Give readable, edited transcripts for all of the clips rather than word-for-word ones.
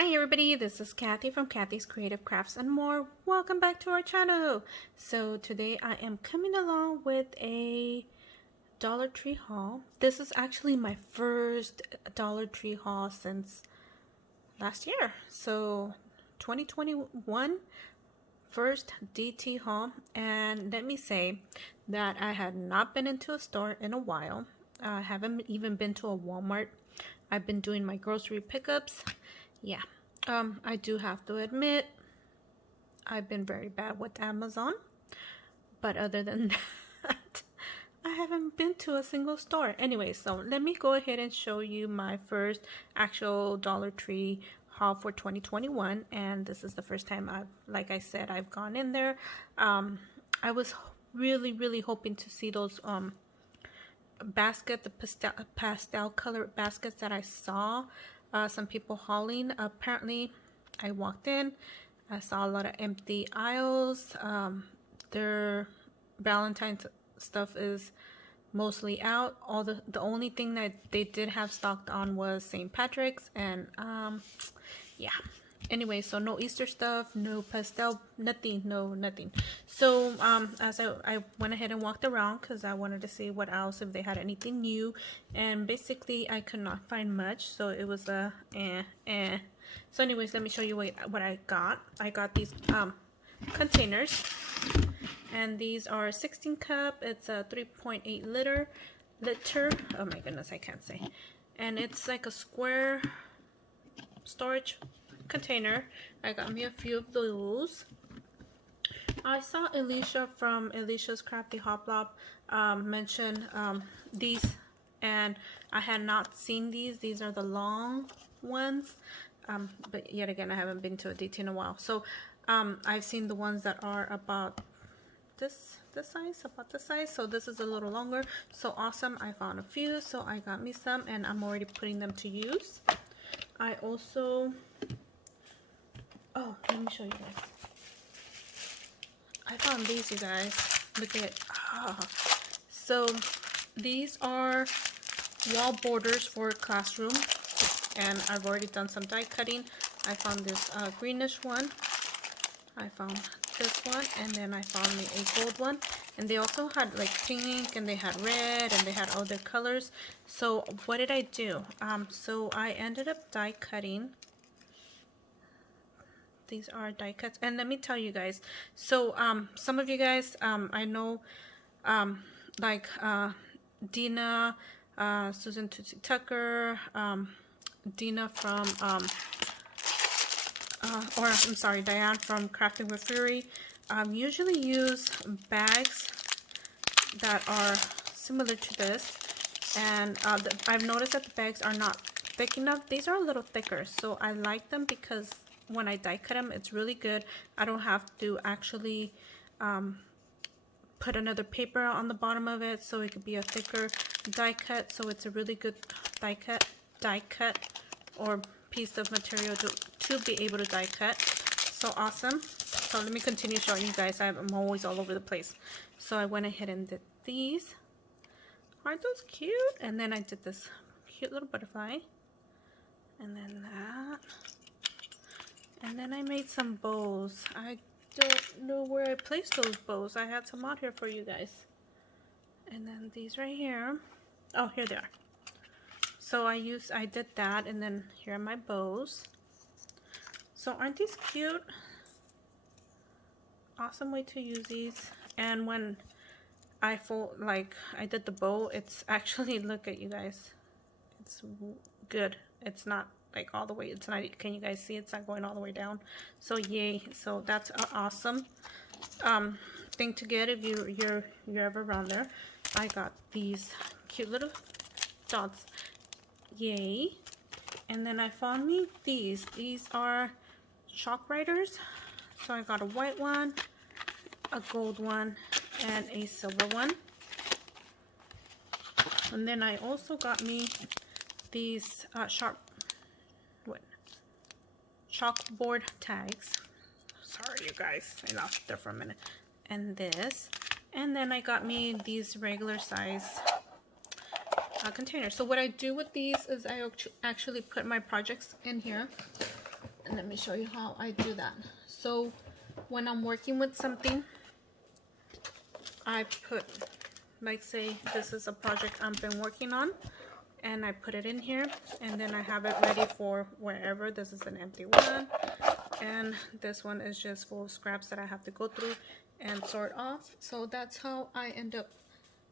Hi everybody, this is Kathy from Kathy's Creative Crafts and more. Welcome back to our channel. So today I am coming along with a Dollar Tree haul. This is actually my first Dollar Tree haul since last year. So 2021 first DT haul, and let me say that I had not been into a store in a while. I haven't even been to a Walmart. I've been doing my grocery pickups. Yeah, I do have to admit, I've been very bad with Amazon, but other than that, I haven't been to a single store. Anyway, so let me go ahead and show you my first actual Dollar Tree haul for 2021, and this is the first time like I said, I've gone in there. I was really hoping to see those the pastel colored baskets that I saw some people hauling. Apparently I walked in, I saw a lot of empty aisles. Their Valentine's stuff is mostly out. The only thing that they did have stocked on was St. Patrick's, and yeah. Anyway, so no Easter stuff, no pastel, nothing. So as I went ahead and walked around because I wanted to see what else, if they had anything new, and basically I could not find much, so it was a So anyways, let me show you what I got. I got these containers, and these are 16 cup. It's a 3.8 liter. Oh my goodness, I can't say. And it's like a square storage container. I got me a few of those. I saw Alicia from Alicia's Crafty Hoplop mention these, and I had not seen these. These are the long ones, but yet again I haven't been to a DT in a while. So I've seen the ones that are about this size, so this is a little longer. So awesome, I found a few, so I got me some, and I'm already putting them to use. I also, oh, let me show you guys. I found these, you guys. Look at it. So these are wall borders for classroom, and I've already done some die cutting. I found this greenish one. I found this one, and then I found me a gold one. And they also had like pink, and they had red, and they had other colors. So what did I do? So I ended up die cutting. These are die cuts, and let me tell you guys. So some of you guys, I know, like Dina, Susan Tootsie Tucker, Dina from or I'm sorry, Diane from Crafting with Fury, usually use bags that are similar to this, and I've noticed that the bags are not thick enough. These are a little thicker, so I like them because when I die cut them, it's really good. I don't have to actually put another paper on the bottom of it, so it could be a thicker die cut. So it's a really good die cut or piece of material to be able to die cut. So awesome. So let me continue showing you guys. I'm always all over the place. So I went ahead and did these. Aren't those cute? And then I did this cute little butterfly, and then that. And then I made some bows. I don't know where I placed those bows. I had some out here for you guys. And then these right here. Oh, here they are. So I did that, and then here are my bows. So aren't these cute? Awesome way to use these. And when I did the bow, it's actually, look at you guys. It's good. It's not like all the way, it's not, can you guys see it's not going all the way down? So yay. So that's an awesome thing to get if you're ever around there. I got these cute little dots. Yay. And then I found me these are chalk writers. So I got a white one, a gold one, and a silver one. And then I also got me these chalkboard tags. Sorry you guys, I lost there for a minute. And this, and then I got me these regular size containers. So what I do with these is I actually put my projects in here, And let me show you how I do that. So when I'm working with something, I put, like, say this is a project I've been working on, and I put it in here, and then I have it ready for wherever. This is an empty one, and this one is just full of scraps that I have to go through and sort off. So that's how I end up,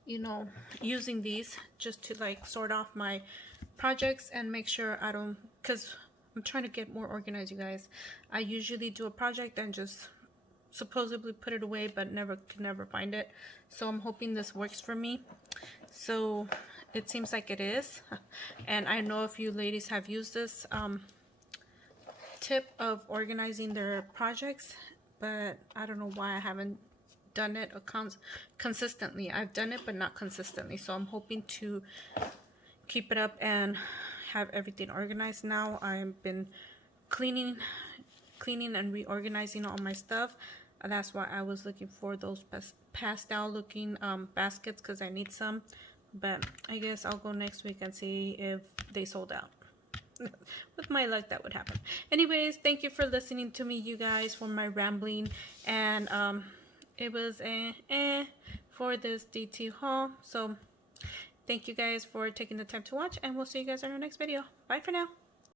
you know, using these, just to like sort off my projects and make sure I don't, because I'm trying to get more organized, you guys. I usually do a project and just supposedly put it away, but can never find it. So I'm hoping this works for me. So it seems like it is, and I know if you ladies have used this tip of organizing their projects, but I don't know why I haven't done it consistently. I've done it, but not consistently. So I'm hoping to keep it up and have everything organized now. I've been cleaning and reorganizing all my stuff. That's why I was looking for those pastel looking baskets, because I need some. But I guess I'll go next week and see if they sold out. With my luck, that would happen. Anyways, thank you for listening to me, you guys, for my rambling. And it was for this DT haul. So thank you guys for taking the time to watch, and we'll see you guys in our next video. Bye for now.